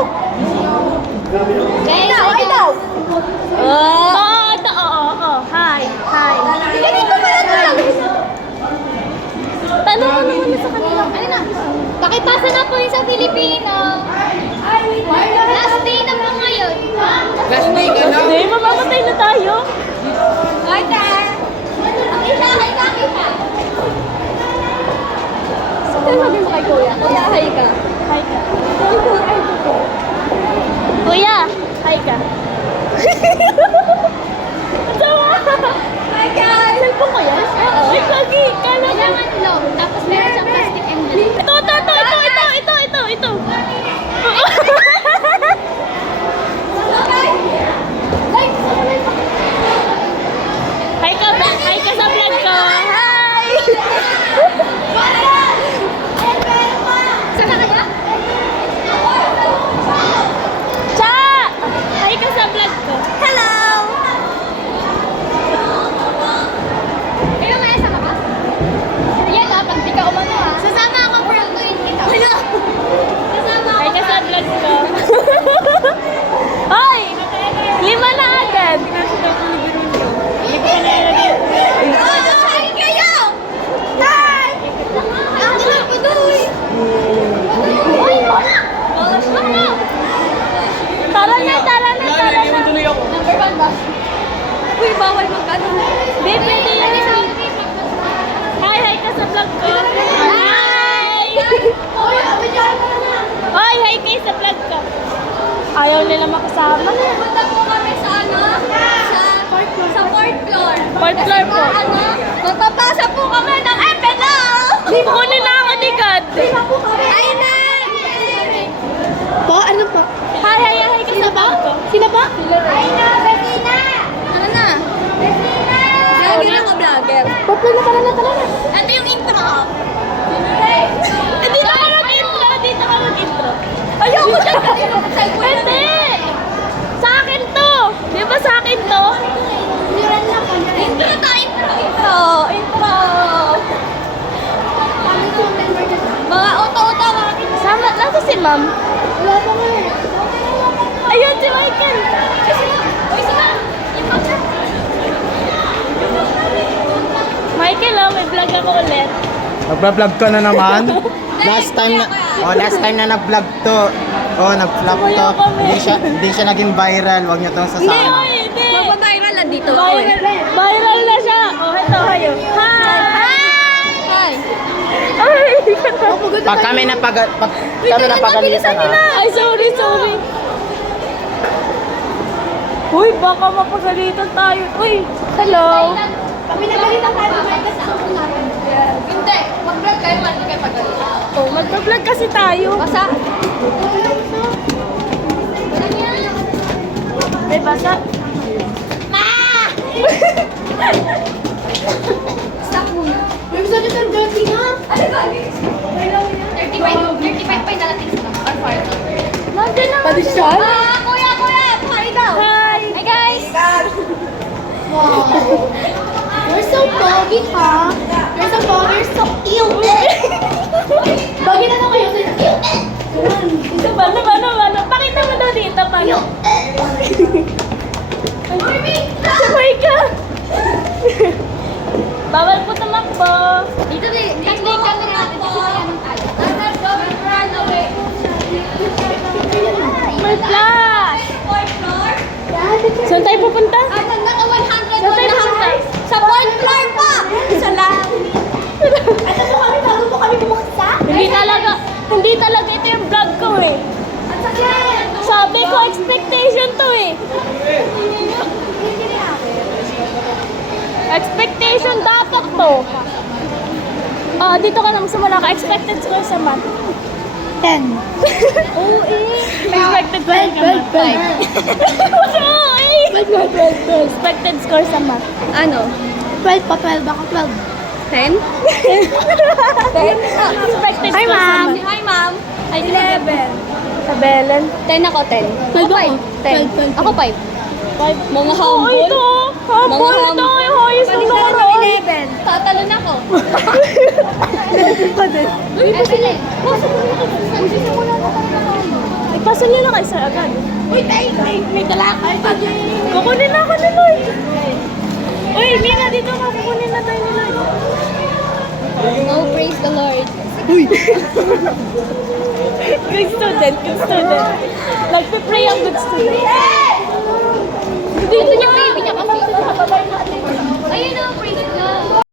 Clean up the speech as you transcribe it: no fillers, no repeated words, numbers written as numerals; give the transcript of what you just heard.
Guys, Hi daw! Oo. Hi. Ganito pala ito lang. Tanong mo naman sa kanila. Ano na? Pakipasa na po yung sa Pilipino. Last day na po ngayon. Last day ka na? Hindi, mamamatay na tayo. Hi there! Kita. Saan sabi mo kay Kuya? Kuya, hi ka. Hi ka. Kuya, hi ka. Tawa! Hi guys! Cellphone ko yan? Oo. Ay, kagi. Kala ko. Kailangan long, tapos meron siyang plastic envelope. Ito. Hi ka sa vlog ko. Hi! Saan ka kaya? Cha! Hi ka sa vlog ko. Hello! Ikaw may sama ka? Yan pag di ka umano Sasama ako bro, tuwing kita. Hello! Sasama ako. Hi ka sa vlog ko. Hoy! 5 na agad. Hindi ko na nilagay. Hi kayo! Hi! Ako lang po doon. Tara na. Number 1 ba? Uy, bawal mag-ano. Hindi, pwede yan. Hi ka sa vlog ko. Hi! Hoy, hi kayo sa vlog ko. Ayaw nila makasama. Punta po kami sa sa fourth floor. Fourth floor po. Magpapasa po kami ng envelope! Kunin na ako ni God. Ayun na! Po, ano po? Hi ka sa vlog ko. Sino ba? Ayun na, Bettina! Ano na? Bettina! Lagi na ako vlogger. Tara na. Ano yung intro? Dito ka mag-intro. Ayoko dyan kanina ko sa Hindi! Sa akin to! Di ba sa akin to? Intro! Mga uto-uto mga Sama, nasa si ma'am? Wala pa nga eh. Ayun, si Michael. Uy, sila! Yung picture. Michael, may vlog ako ulit. Nagpa-vlog ka na naman? Last time na nag-vlog to. Nag-vlog to. Sumayaw kami. Hindi siya naging viral. Huwag niyo tong sasama. Hindi. Mapaviral lang dito. Viral na siya. Ito kayo. Hi! Ay, Pag kami napagalitan na. Ay, sorry. Uy, baka mapagalitan tayo. Uy, hello. Kami nagalitan tayo sa ako natin. Hindi. Mag-vlog kayo, hindi kayo pagalitan. Oh, mag-vlog kasi tayo. Basa? May basa. Stop muna. May gusto nyo ng dirty nga? Ano ba? 35 pa yung dalating sila. Or 40. Nandiyan na. Kuya! Hi daw! Hi. Hi guys! Wow! You're so pogi, ha? You're so pogi, you're so cute! Pogi na naman kayo, so cute! Paano? Pakita mo daw dito. Paano? Sabay ka. Bawal po tumakbo. Dito ka na natin kasi kaya tayo. I'm not going to run away. May flash. Fourth floor? Saan tayo pupunta? Ay, naka 101 Saan tayo na pupunta? Sa fourth floor pa! Sa lang. Ano mo kami? Bago mo kami bumaksa? Hindi talaga ito yung vlog ko eh. At sakyan! Sabi ko expectation to eh. Expectation dapat to. Dito ka na simula ka. Expected score sa math. 10. Oo eh. Expected score sa math. Oo eh. Expected score sa math. Ano? 12 pa, 12 ako, 12. 10? 10? Expected Hi, score sa ma'am. math. Hi, ma'am. 11. Sa Belen. 10 ako, 10. 12 ako. 10. Ako 5. 5. Mga Oo, humble. ito. Humble. Ito yung highest ng laro. 11. Tatalo na ako. Uy, Evelyn. ipasa Gusto niyo na kay Sir agad. Uy, may dala ka. Kukunin na ako ni Lloyd. Uy, Mina, dito ka. Kukunin na tayo ni Lloyd. Oh, praise the Lord. Good student, good student. Nagpipray ang good student.